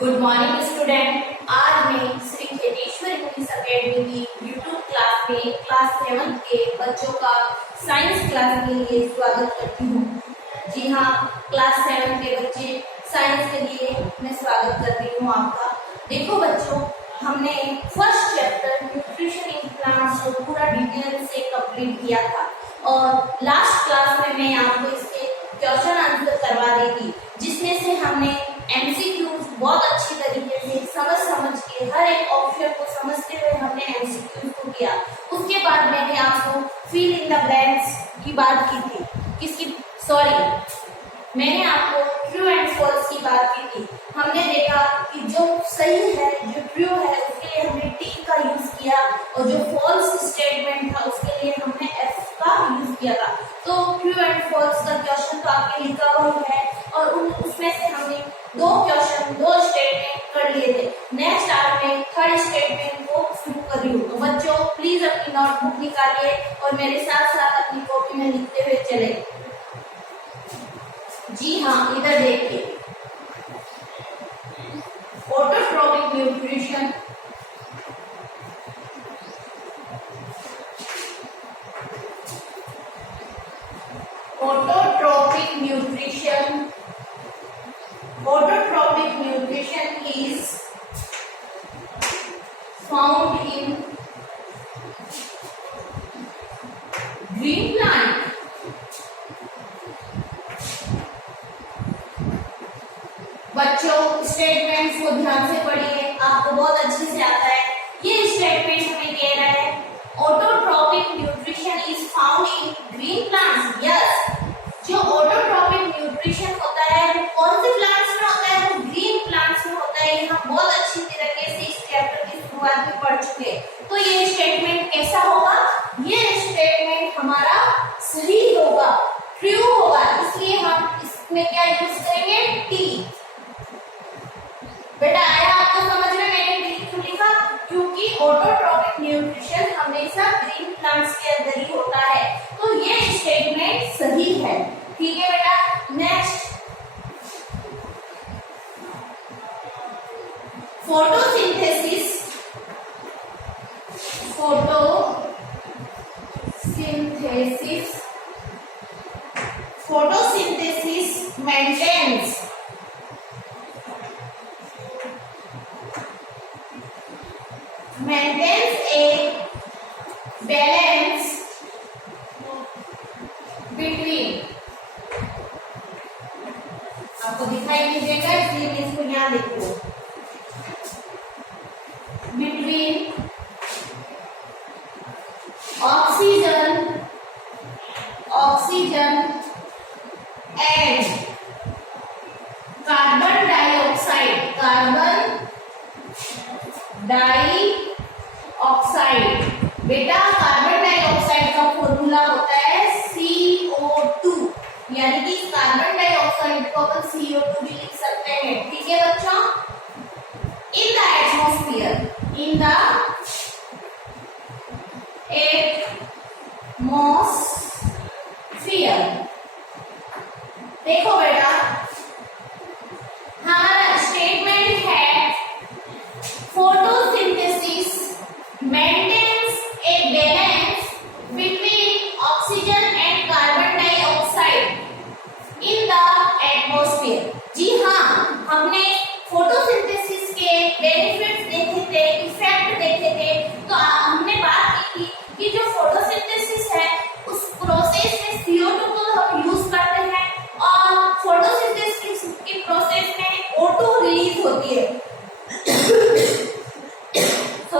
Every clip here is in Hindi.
Good morning student. आज मैं श्री खेतेश्वर इंग्लिश अकेडमी की यूट्यूब क्लास में क्लास 7 के बच्चों का साइंस क्लास के लिए स्वागत करती हूँ। जी हाँ, क्लास 7 के बच्चे साइंस के लिए मैं स्वागत कर रही हूँ आपका। देखो बच्चों, हमने first chapter nutrition in plants को पूरा डिटेल से कंप्लीट किया था और लास्ट क्लास में मैं आपको इसके क्वेश्चन आंसर करवा दी थी, जिसमें से हमने एमसीक्यूज बहुत अच्छी तरीके से समझ के हर एक ऑप्शन को समझते हुए हमने एमसीक्यूज को किया। उसके बाद मैंने आपको फिल इन द ब्लैंक्स की बात की थी। मैंने आपको ट्रू एंड फॉल्स की बात की थी। हमने देखा कि जो सही है, जो ट्रू है, उसके लिए हमने टी का यूज किया और जो फॉल्स स्टेटमेंट था उसके लिए हमने एफ का यूज किया था। तो ट्रू एंड फॉल्स का क्वेश्चन तो आपके लिखा हुआ है और उसमें से हमने दो स्टेटमेंट कर लिए थे। नेक्स्ट आज मैं थर्ड स्टेटमेंट को शुरू कर रही हूँ। तो बच्चों प्लीज अपनी नोटबुक निकालिए और मेरे साथ साथ अपनी कॉपी में लिखते हुए चले। जी हाँ, इधर देखिए, autotrophic nutrition, autotrophic nutrition is found in green plant. बच्चों स्टेटमेंट्स को ध्यान से पढ़िए, आपको बहुत अच्छे से आता है। ये स्टेटमेंट हमें कह रहा है autotrophic nutrition is found in green plants. Yes, जो ऑटोट्रॉपिक न्यूट्रिशन होता है वो कौन से प्लांट्स में होता है? वो ग्रीन प्लांट्स में होता है। ये हम बहुत अच्छी तरीके से इस चैप्टर की शुरुआत में पढ़ चुके हैं। तो ये स्टेटमेंट कैसा होगा? ये स्टेटमेंट हमारा सही होगा, ट्रू होगा, इसलिए हम इसमें क्या यूज करेंगे? टी। बेटा आया आपको समझ में? मैंने टी क्यों लिखा? क्योंकि ऑटोट्रॉपिक न्यूट्रिशन हमेशा ग्रीन प्लांट्स के अंदर ही होता है। तो ये स्टेटमेंट सही है। ठीक है बेटा। Next, photosynthesis maintains a balance between, आपको दिखाई नहीं देगा इसलिए मैं इसको यहाँ लिखूं, between oxygen and carbon dioxide, बेटा कार्बन डाइऑक्साइड का फॉर्मूला होता है CO2, यानी कि कार्बन डाइऑक्साइड को अपन CO2 भी लिख सकते हैं। ठीक है बच्चों। इन द एटमॉस्फेयर देखो बेटा, हमारा स्टेटमेंट है photosynthesis maintains a balance between oxygen and carbon dioxide in the atmosphere. जी हाँ, हमने फोटोसिंथेसिस के बेनिफिट्स देखे थे, इफेक्ट देखे थे। तो हमने बात की थी कि जो फोटोसिंथेसिस है उस प्रोसेस में CO2 को हम यूज करते हैं और फोटोसिंथेसिस की प्रोसेस में O2 रिलीज होती है। तो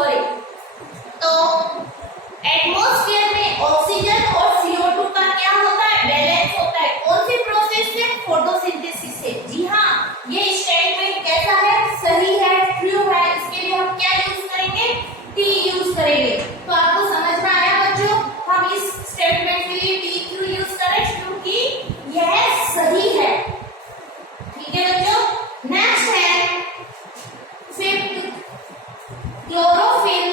एटमॉस्फेयर में ऑक्सीजन और CO2 का क्या होता है? बैलेंस होता है। कौन सी प्रोसेस से? फोटोसिंथेसिस से। जी हाँ, ये स्टेटमेंट कैसा है? सही है, ट्रू है। इसके लिए हम क्या यूज करेंगे? टी यूज करेंगे। तो आपको समझ में आया बच्चों, हम इस स्टेटमेंट के लिए टी क्यों यूज करें? क्योंकि यह सही है। ठीक है बच्चों। नेक्स्ट है fifth, chlorophyll.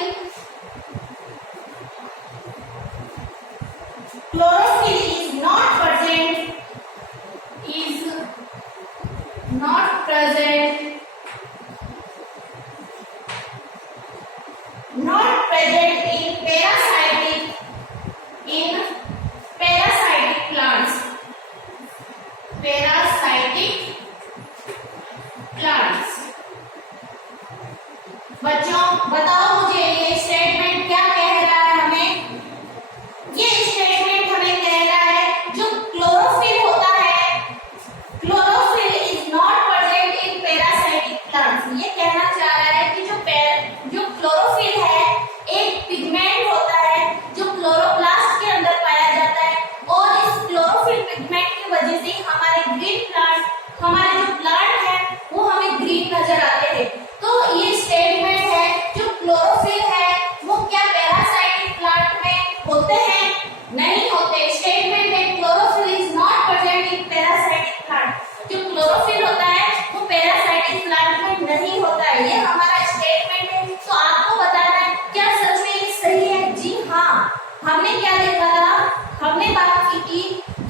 Chlorophyll is not present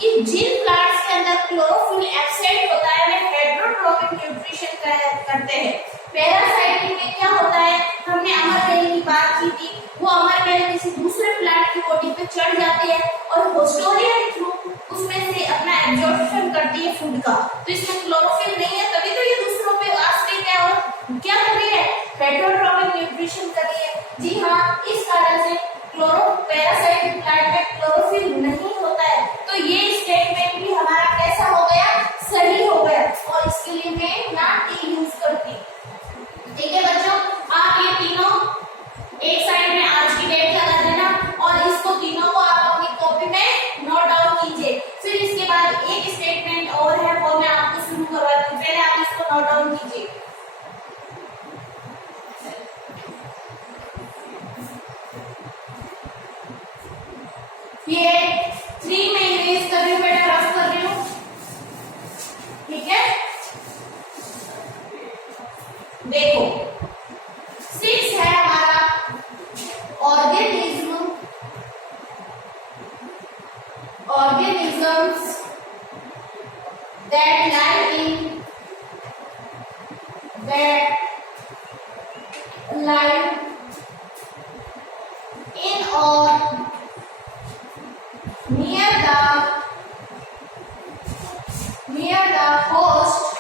कि जिन प्लांट्स के अंदर क्लोरोफिल एब्सेंट होता है वे हेटेरोट्रॉपिक न्यूट्रिशन करते हैं। पैरासाइटिक में क्या होता है, हमने अमर बेल की बात की थी, वो अमर बेल किसी दूसरे प्लांट की बॉडी पे चढ़ जाती है और होस्टोरिया के थ्रू उसमें से अपना एब्जॉर्प्शन करती है फूड का। तो इसमें क्लोरोफिल नहीं है, तभी तो ये दूसरों पे आश्रित है और क्या कर रही है, हेटेरोट्रॉपिक न्यूट्रिशन कर रही है। जी हाँ, इस कारण से पैरासाइटिक प्लांट में क्लोरोफिल नहीं होता है। तो ये स्टेटमेंट भी हमारा कैसा हो गया, सही हो गया, और इसके लिए मैं ना टी यूज करती। ठीक है बच्चों, आप ये तीनों एक साइड में आज की डेट लगा देना और इसको तीनों को आप अपनी कॉपी में नोट डाउन कीजिए। फिर इसके बाद एक स्टेटमेंट और है वो मैं आपको शुरू करवाती हूँ, पहले आप इसको नोट डाउन कीजिए। ये 3 में इरेज कर रही हूँ बेटा, रफ कर रही हूँ, ठीक है। देखो 6 है हमारा organisms that lie in or near the host and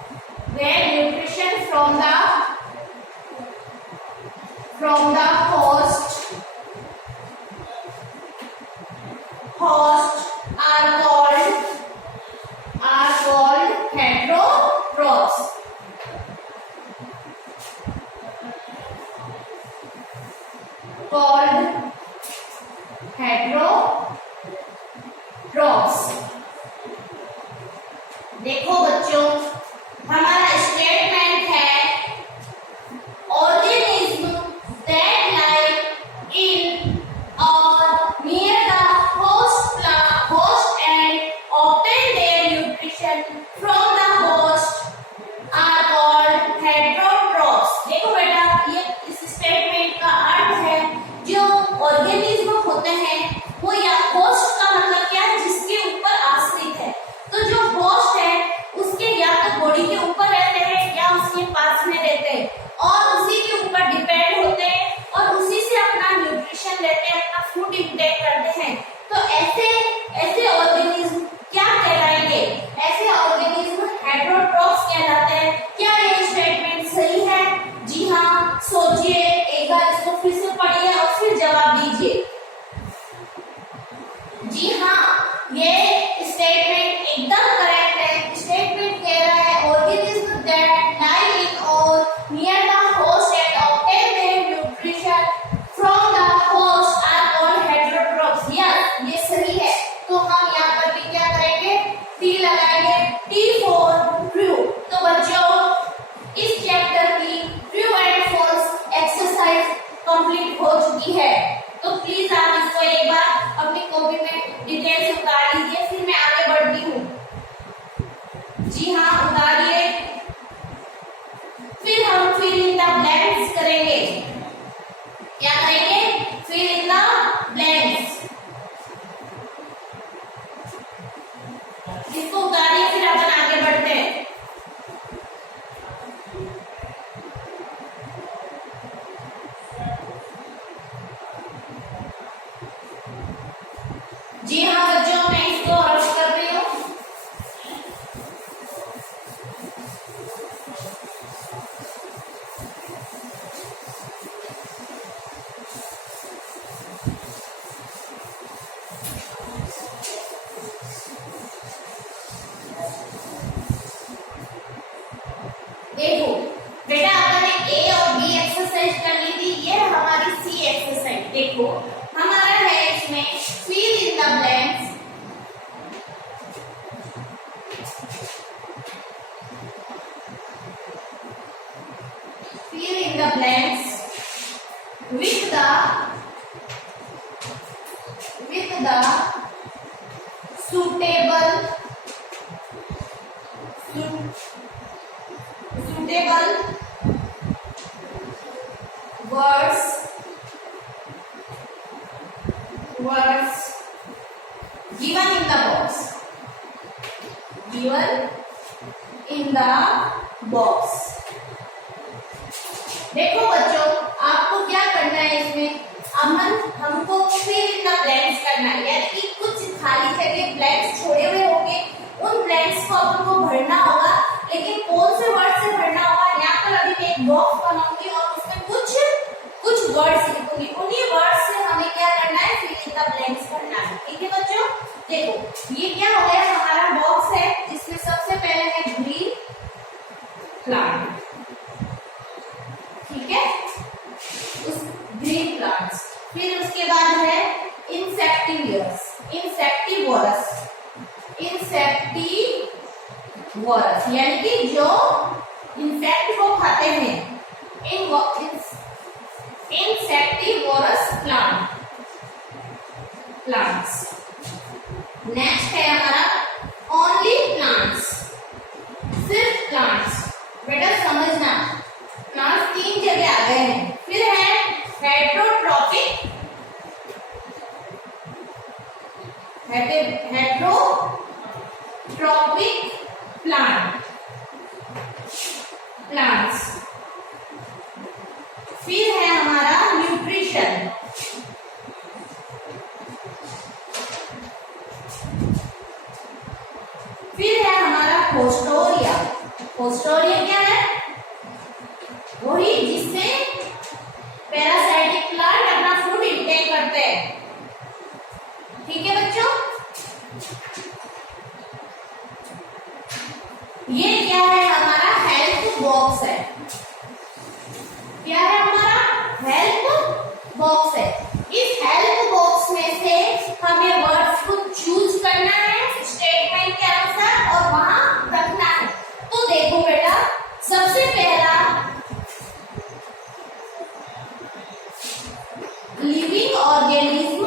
obtain their nutrition from the host, are called heterotrophs. देखो बच्चों, हमारा स्टेटमेंट है organism that lie in or near the host and obtain their nutrition from the host are called heterotrophs. देखो बेटा, ये इस स्टेटमेंट का अर्थ है जो ऑर्गेनिज्म होते हैं वो या होस्ट का मतलब क्या है, जिसके ऊपर आश्रित है। तो जो होस्ट है उसके या तो बॉडी के ऊपर रहते हैं या उसके पास में रहते हैं और उसी के ऊपर डिपेंड होते हैं और उसी से अपना न्यूट्रिशन लेते हैं, अपना फूड इंटेक करते हैं। तो ऐसे ऑर्गेनिज्म क्या कहलाएंगे, ऐसे ऑर्गेनिज्म हेटेरोट्रॉफ्स कहलाते हैं। क्या ये स्टेटमेंट सही है? जी हाँ, सोचिए, एक बार इसको फिर से पढ़िए और फिर जवाब दीजिए। जी हाँ, ये स्टेटमेंट एकदम करेक्ट है। स्टेटमेंट कह रहा है organisms that lie in or near the host and obtain their nutrition from the host are called heterotrophs. Yes, ये सही है। तो हम यहाँ पर भी क्या करेंगे, टी लगाएंगे, टी फॉर ट्रू। तो बच्चों, इस चैप्टर की true and false exercise complete हो चुकी है। तो प्लीज आप इसको एक बार अपनी कॉपी में डिटेल से उतार लीजिए, फिर मैं आगे बढ़ती हूँ। जी हाँ, उतारिए। फिर हम फिल इन द ब्लैंक्स करेंगे। क्या करेंगे? Fill in the blanks. इसको उतारिए, फिर अपन आगे बढ़ते हैं। जी हाँ बच्चों, मैं इसको हर्ष कर रही हूँ। देखो बेटा, अपन ने ए और बी एक्सरसाइज कर ली थी, ये है हमारी सी एक्सरसाइज। देखो हमारा है इसमें fill in the blanks। fill in the blanks with the suitable words given in the box. देखो बच्चों, आपको क्या करना है इसमें, हमको fill in the blanks करना है, यानी कि कुछ खाली जगह ब्लैंक्स छोड़े हुए होंगे, उन ब्लैंक्स को आपको भरना होगा। लेकिन कौन से वर्ड से भरना होगा, यहाँ पर अभी मैं एक बॉक्स बनाऊंगी और उसमें कुछ वर्ड्स लिखूंगी, उन्हीं वर्ड्स से हमें क्या करना है, fill in the blanks करना है। ठीक है बच्चों, देखो ये क्या हो गया, हमारा बॉक्स है जिसमें सबसे पहले है ग्रीन प्लांट। ठीक है, उस ग्रीन प्लांट्स, फिर उसके बाद है इंसेक्टिवर्स, यानी कि जो इंसेक्ट को खाते हैं, इंसेक्टिवोरस प्लांट्स। नेक्स्ट है हमारा ओनली प्लांट्स, सिर्फ प्लांट्स। बेटा समझना, प्लांट्स 3 जगह आ गए हैं। फिर है हेटेरोट्रॉपिक प्लांट्स। फिर है हमारा न्यूट्रिशन, फिर है हमारा पोस्टोरिया। पोस्टोरिया क्या है, वही जिससे पैरासाइटिक प्लांट अपना फूड इंटेक करते हैं। ठीक है बच्चों, ये क्या है, हमारा हेल्प बॉक्स है। क्या है हमारा हेल्प बॉक्स है। इस हेल्प बॉक्स में से हमें वर्ड्स को चूज करना है स्टेटमेंट के अनुसार और वहां रखना है। तो देखो बेटा, सबसे पहला living organism,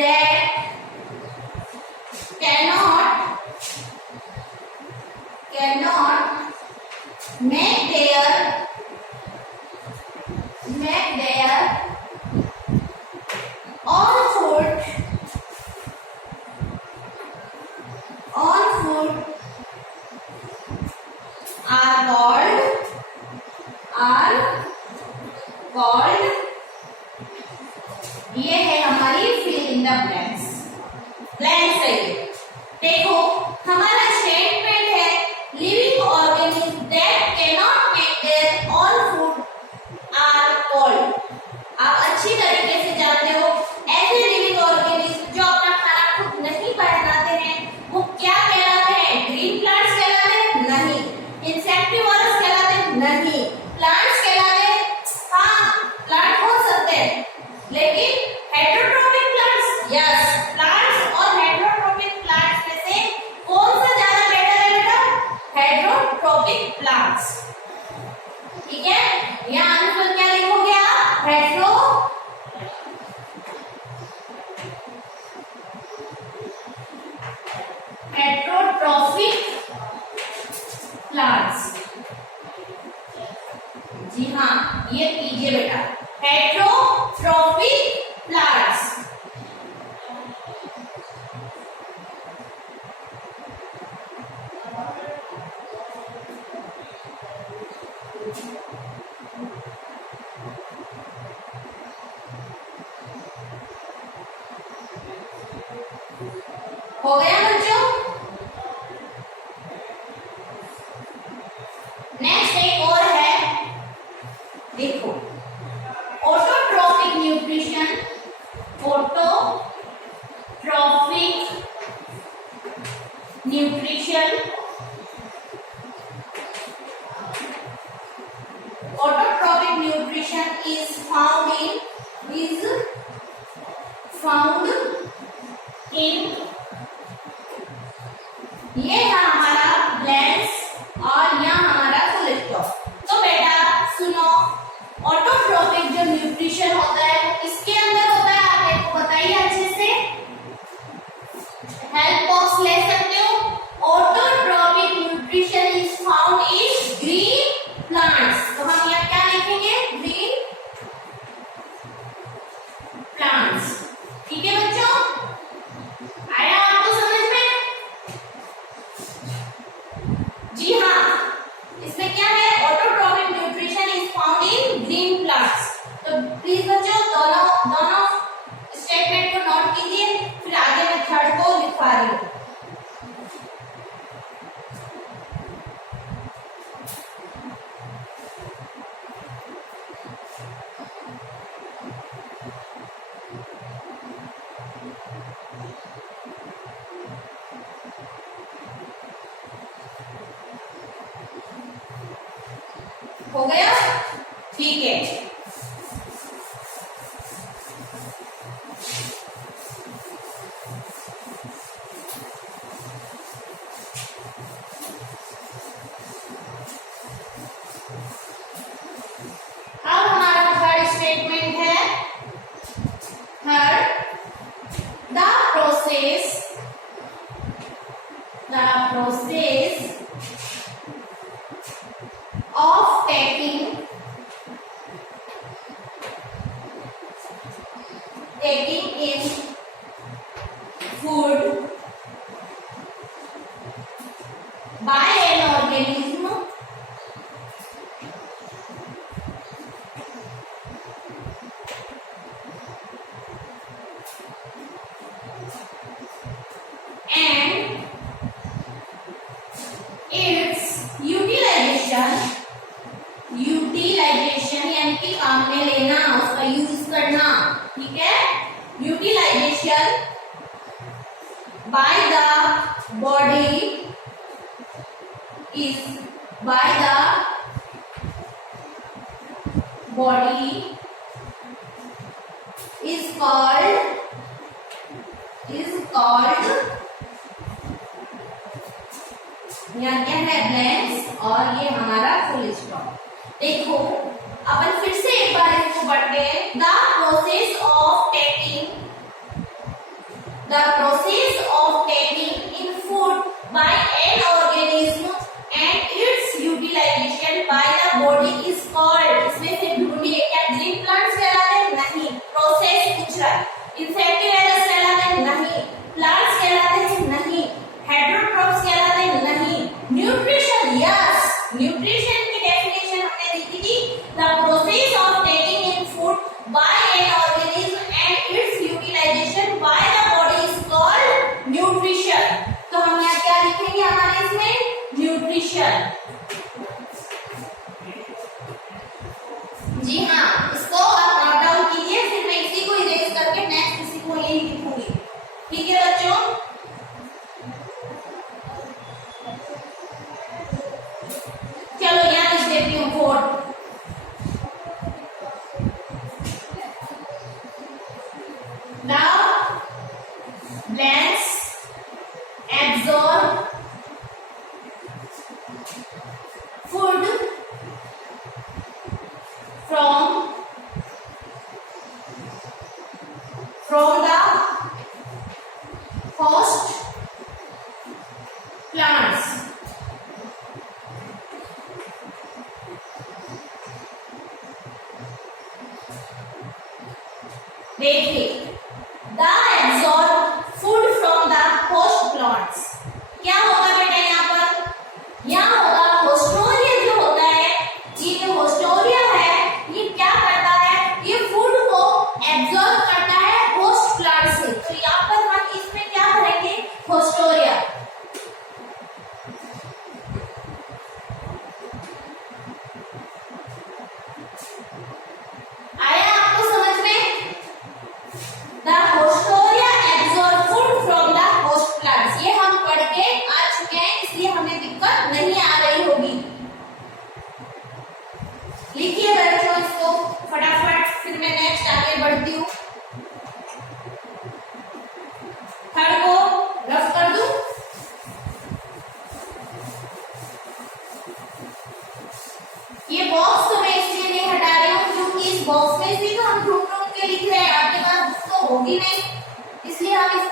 that cannot make their own food are called, ये है हमारी fill in the blanks है ये। देखो हमारा स्टेटमेंट है living organism that cannot make their own food are called. आप अच्छी तरीके से जानते हो, ऐसे लिविंग ऑर्गेनिज्म जो अपना खाना खुद नहीं बनाते हैं वो क्या कहलाते हैं, ग्रीन प्लांट्स कहलाते हैं? नहीं। इंसेक्टिवोरस कहलाते हैं? नहीं। प्लांट्स कहलाते हैं? हाँ, प्लांट हो सकते हैं, लेकिन हेटेरोट्रॉपिक प्लांट्स, यस, प्लांट्स और हेटेरोट्रॉपिक प्लांट्स में से कौन सा ज्यादा बेटर है बेटा? Heterotrophic plants. ठीक है, यहाँ आंसर क्या लिखोगे आप? Heterotrophic plants. जी हाँ, ये कीजिए बेटा, हेटेरोट्रॉपिक प्लांट्स। हो गया बच्चों? नेक्स्ट एक और है, देखो autotrophic nutrition, autotrophic nutrition, autotrophic nutrition is found इन, ये था हमारा ब्लैंक्स और यहाँ हमारा फुल स्टॉप। तो बेटा सुनो, ऑटोट्रॉपिक जो न्यूट्रिशन होता है वो किसके अंदर होता है, आप मेरे को बताइए अच्छे से। हेल्प बॉक्स ले सकते हो। Autotrophic nutrition is found in green plants. तो हम यहाँ क्या लिखेंगे, ग्रीन प्लांट्स। ठीक है बच्चों, आया आपको समझ में? जी हाँ, इसमें क्या है, autotrophic nutrition is found in green plants. तो प्लीज बच्चों दोनों दोनों स्टेटमेंट को नोट कीजिए, फिर आगे मैं थर्ड को लिखवा रही हूँ। हो गया? ठीक है। अब हमारा थर्ड स्टेटमेंट है, third, the process of taking in food by an organism and its utilization यानी कि काम में लेना, उसका यूज करना। ठीक है, utilization by the body is called यहाँ क्या है, ब्लैंक्स और ये हमारा फुल स्टॉप। देखो अपन फिर से एक बार इसको पढ़ते हैं। The process of taking in food by an organism and its utilization by the body is called. इसमें से ढूंढिए, क्या ग्रीन प्लांट्स कहलाते हैं? नहीं। प्रोसेस पूछ रहा है। इंसेक्टिवाइरस कहलाते हैं? नहीं। प्लांट्स कहलाते हैं? नहीं। हेटेरोट्रॉप्स कहलाते हैं? नहीं। न्यूट्रिशन, यस, न्यूट्रिशन की डेफिनेशन हमने देखी थी। The process of taking in food by an organism and its utilization by the body is called nutrition. तो हम यहाँ क्या लिखेंगे हमारे इसमें, न्यूट्रिशन। जी हाँ, इसको आप नोट डाउन कीजिए, फिर मैं इसी को इरेज करके नेक्स्ट इसी को यही लिखूंगी। ठीक है बच्चों, चलो यहाँ लिख देती हूँ fourth. Now blanks absorb food from the host plants. देखिए, the absorb food from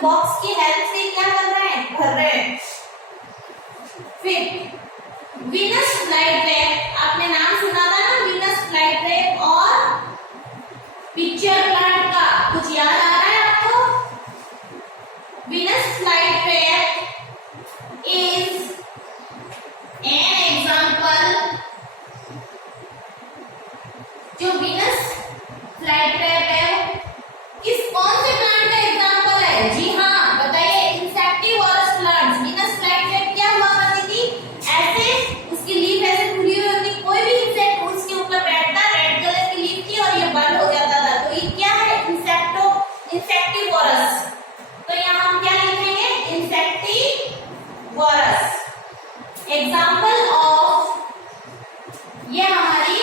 box की हेल्प से क्या कर रहे हैं, भर रहे हैं। फिर वीनस फ्लाईट्रैप, आपने नाम सुना था ना वीनस फ्लाईट्रैप और पिक्चर प्लांट का, कुछ याद आ रहा है आपको? Venus flytrap is an example, जो वीनस फ्लाईट्रैप है किस कौन से प्लांट का एग्जांपल है? जी हाँ, बताइए, इंसेक्टिवोरस प्लांट्स। वीनस फ्लाईट्रैप क्या हुआ करती थी, ऐसे उसकी लीफ ऐसे खुली हुई होती, कोई भी इंसेक्ट उसके ऊपर बैठता, रेड कलर की लीफ थी और ये बंद हो जाता था, तो ये क्या है, इंसेक्टिवोरस। तो यहाँ हम क्या लिखेंगे, इंसेक्टिवोरस। एग्जाम्पल ऑफ, ये हमारी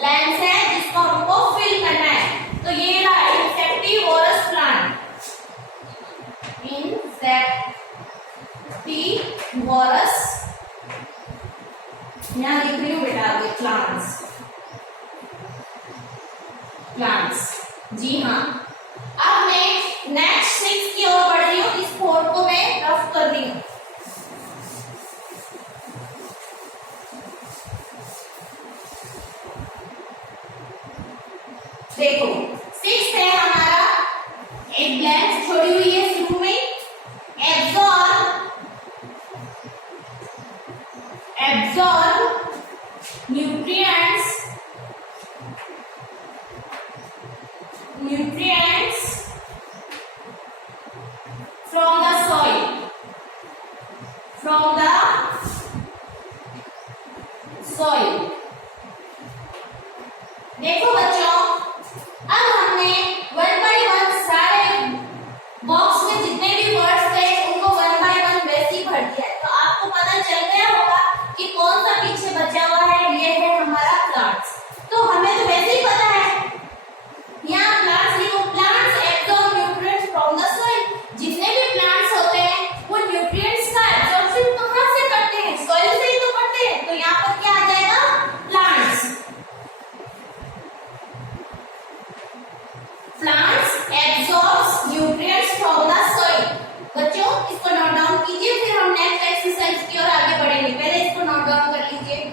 लाइन्स है जिसको हमको फिल करना है। तो ये रहा इंसेक्टिवोरस प्लांट, इंसेक्टिवोरस, यहाँ लिख रही हूँ बेटा आगे प्लांट्स, प्लांट्स। जी हाँ, अब मैं नेक्स्ट 6 की ओर बढ़ रही हूँ, इस 4 को मैं रफ कर रही हूँ। देखो 6 है हमारा, एक ब्लैंक छोड़ी हुई है शुरू में, absorb nutrients from the soil, देखो बच्चों, अब हमने 1 by 1 सारे बॉक्स में जितने भी वर्ड्स थे उनको 1 by 1 वैसे ही भर दिया है। तो आपको पता चल गया होगा कि कौन सा पीछे बचा हुआ है, ये है हमारा प्लांट्स। तो हमें तो वैसे ही पता है, यहाँ प्लांट्स लिखो, plants absorb nutrients from the soil. जितने भी प्लांट्स होते हैं वो न्यूट्रिएंट्स का एब्जॉर्प्शन कहाँ से करते हैं, सॉइल से ही तो करते हैं। तो यहाँ पर क्या आ जाएगा, plants. Plants absorbs nutrients from the soil. बच्चों इसको नोट डाउन कीजिए, फिर हम नेक्स्ट एक्सरसाइज की ओर आगे बढ़ेंगे। पहले इसको नोट डाउन कर लीजिए।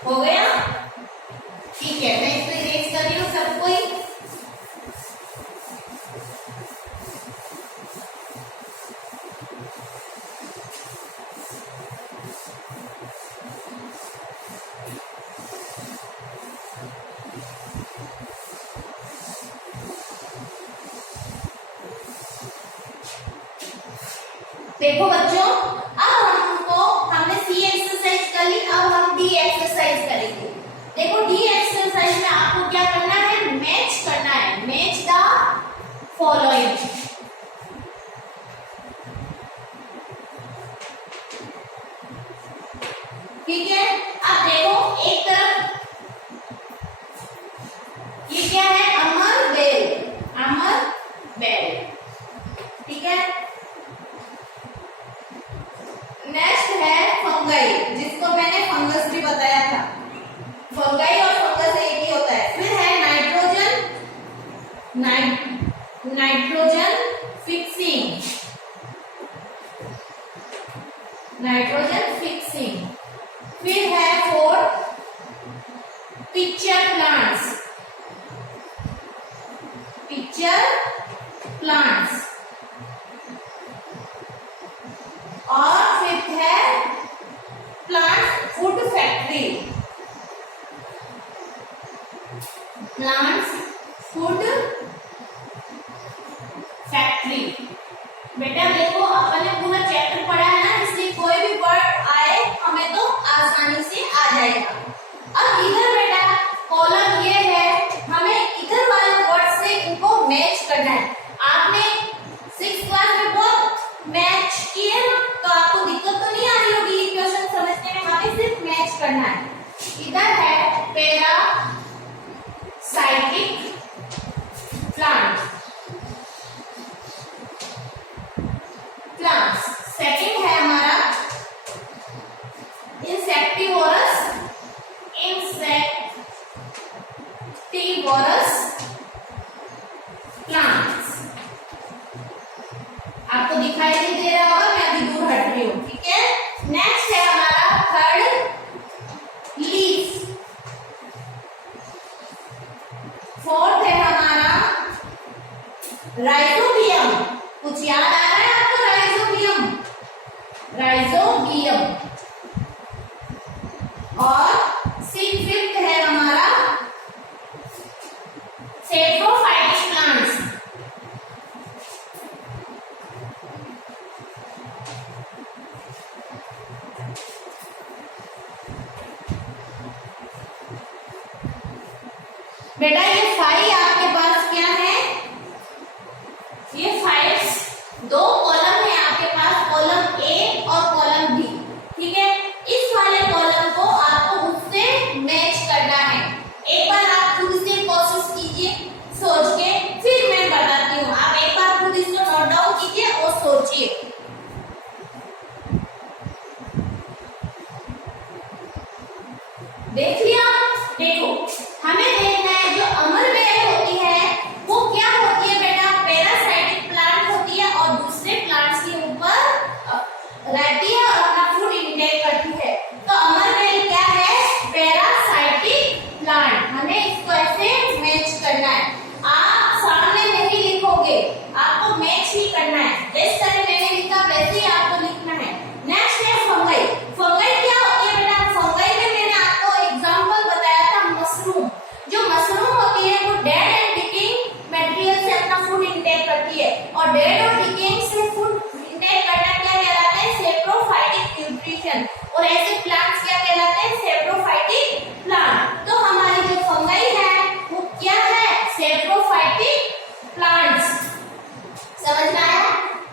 हो गया, ठीक है, मैं इसको इरेज कर रही हूँ सबको ही। देखो बच्चों, हमने सी एक्सरसाइज कर ली, अब हम डी एक्सरसाइज करेंगे। देखो डी एक्सरसाइज में आपको क्या करना है, मैच करना है, मैच द फॉलोइंग। ठीक है, अब देखो एक तरफ ये क्या है, अमर बेल, ठीक है। नेक्स्ट है फंगाई, जिसको मैंने फंगस भी बताया था। फंगाई और फंगस एक ही होता है। फिर है नाइट्रोजन फिक्सिंग। फिर है 4 पिक्चर प्लांट्स। और फिफ्थ है प्लांट फूड फैक्ट्री। बेटा देखो अपन ने पूरा चैप्टर पढ़ा है ना, इसलिए कोई भी वर्ड आए हमें तो आसानी से आ जाएगा। अब इधर बेटा कॉलम ये है, हमें इधर वाले वर्ड से इनको मैच करना है। आपने 6th क्लास में बहुत मैच किए ना तो आपको दिक्कत तो नहीं आ रही होगी ये क्वेश्चन समझने में, हमें सिर्फ मैच करना है। इधर है पैरासाइटिक प्लांट्स, सेकंड है हमारा इंसेक्टिवोरस प्लांट्स। आपको दिखाई नहीं दे रहा होगा, मैं अभी दूर हट रही हूँ, ठीक है। नेक्स्ट है हमारा थर्ड लीफ, फोर्थ है हमारा राइजोबियम। कुछ याद आ रहा है आपको? राइजोबियम। और फिफ्थ है हमारा सेप्रोफाइटिक प्लांट्स। बेटा ये 5 आपके पास क्या है? ये 5 दो कॉलम है आपके पास, कॉलम ए और कॉलम बी, ठीक है। इस वाले कॉलम को आपको उससे मैच करना है। एक बार आप खुद से कोशिश कीजिए सोच के, फिर मैं बताती हूँ। आप एक बार खुद इसको नोट डाउन कीजिए और सोचिए। देख लिया? देखो, हमें देखना है जो अमर बेल होती है वो क्या होती है बेटा? पैरासाइटिक प्लांट होती है और दूसरे प्लांट्स के ऊपर रहती है और अपना फूड इंटेक करती है। तो अमर बेल क्या है? Parasitic plant. हमें इसको ऐसे मैच करना है। आप सामने नहीं लिखोगे, आपको मैच ही करना है। जिस तरह मैंने लिखा वैसे ही आपको लिखना है। नेक्स्ट है फंगाई। फंगाई क्या होती है बेटा? फंगाई में मैंने आपको एग्जांपल बताया था मशरूम। जो मशरूम होती है वो डेड एंड डिकेइंग मटेरियल से अपना फूड इंटेक करती है, और डेड और डिकेइंग से फूड इंटेक करना क्या कहलाता है? Saprophytic nutrition. और ऐसे प्लांट्स क्या कहलाते हैं? Saprophytic plant. तो हमारी जो फंगाई है वो क्या है? Saprophytic plants. समझ में आया?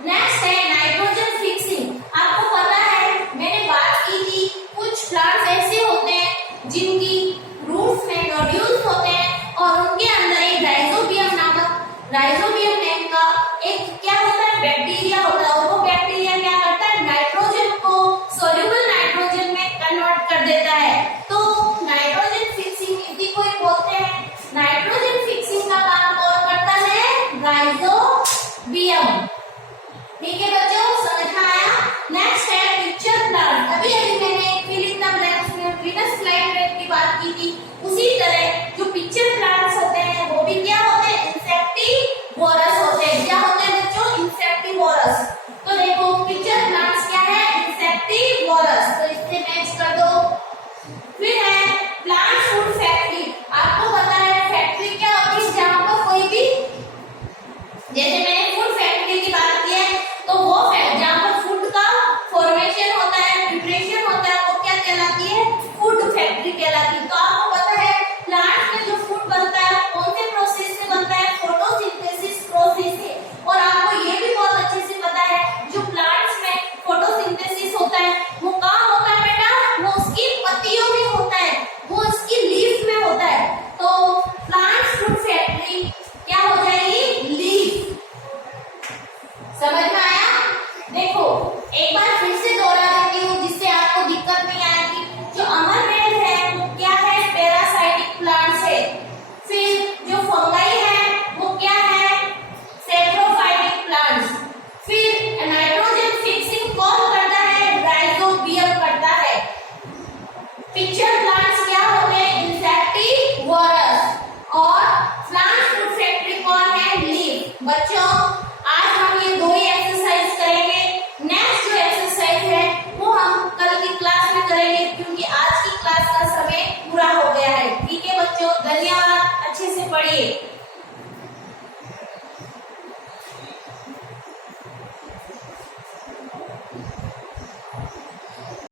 नेक्स्ट है नाइट्रोजन फिक्सिंग। आपको पता है मैंने बात की थी कुछ प्लांट्स ऐसे होते हैं जिनकी रूट्स में नोड्यूल्स होते हैं और उनके अंदर एक राइजोबियम नेम का एक क्या होता है? बैक्टीरिया होता है। और वो बैक्टीरिया क्या करता है? नाइट्रोजन को सोल्यूबल नाइट्रोजन में कन्वर्ट कर देता है। तो नाइट्रोजन फिक्सिंग इसी को ही बोलते हैं। नाइट्रोजन फिक्सिंग का काम कौन करता है? राइजोबियम। ठीक है बच्चों, समझ में आया? नेक्स्ट है पिक्चर प्लांट। अभी मैंने फिल इन द ब्लैंक्स में प्रीवियस स्लाइड में की बात की थी। उसी तरह जो पिक्चर प्लांट्स होते हैं वो भी क्या होते हैं? इंसेक्टिवोरस होते हैं। क्या होते हैं बच्चों? इंसेक्टिवोरस। तो देखो पिक्चर प्लांट्स क्या है? इंसेक्टिवोरस। तो इससे मैच कर दो। फिर है प्लांट फूड फैक्ट्री। आपको पता है फैक्ट्री क्या होती है? जहाँ पर कोई भी, जैसे मैंने फूड फैक्ट्री की बात की है, तो वो जहाँ पर फूड का फॉर्मेशन होता है, प्रिपरेशन होता है, वो क्या कहलाती है? फूड फैक्ट्री कहलाती है। तो आपको पता है प्लांट में जो फूड बनता है कौन से प्रोसेस से बनता है? फोटोसिंथेसिस प्रोसेस से। और आपको ये भी बहुत अच्छे से पता है जो प्लांट्स में फोटोसिंथेसिस होता है वो कहाँ होता है बेटा? वो उसकी पत्तियों में होता है, वो उसकी लीफ में होता है। तो प्लांट फूड फैक्ट्री क्या हो जाएगी? लीफ। समझ में आया? देखो एक बार फिर से दोहरा देती हूँ जिससे आपको दिक्कत नहीं आएगी। जो अमर बेल है वो क्या है? पैरासाइटिक प्लांट्स है। फिर जो फंगाई है वो क्या है? Saprophytic plants. फिर नाइट्रोजन फिक्सिंग कौन करता है? राइजोबियम करता है। पिक्चर प्लांट्स क्या होते हैं? इंसेक्टिवोरस। और प्लांट फूड फैक्ट्री कौन है? लीफ। बच्चों आज हम ये दो ही एक्सरसाइज करेंगे। नेक्स्ट जो एक्सरसाइज है वो हम कल की क्लास में करेंगे क्योंकि आज की क्लास का समय पूरा हो गया है। ठीक है बच्चों, धन्यवाद। अच्छे से पढ़िए।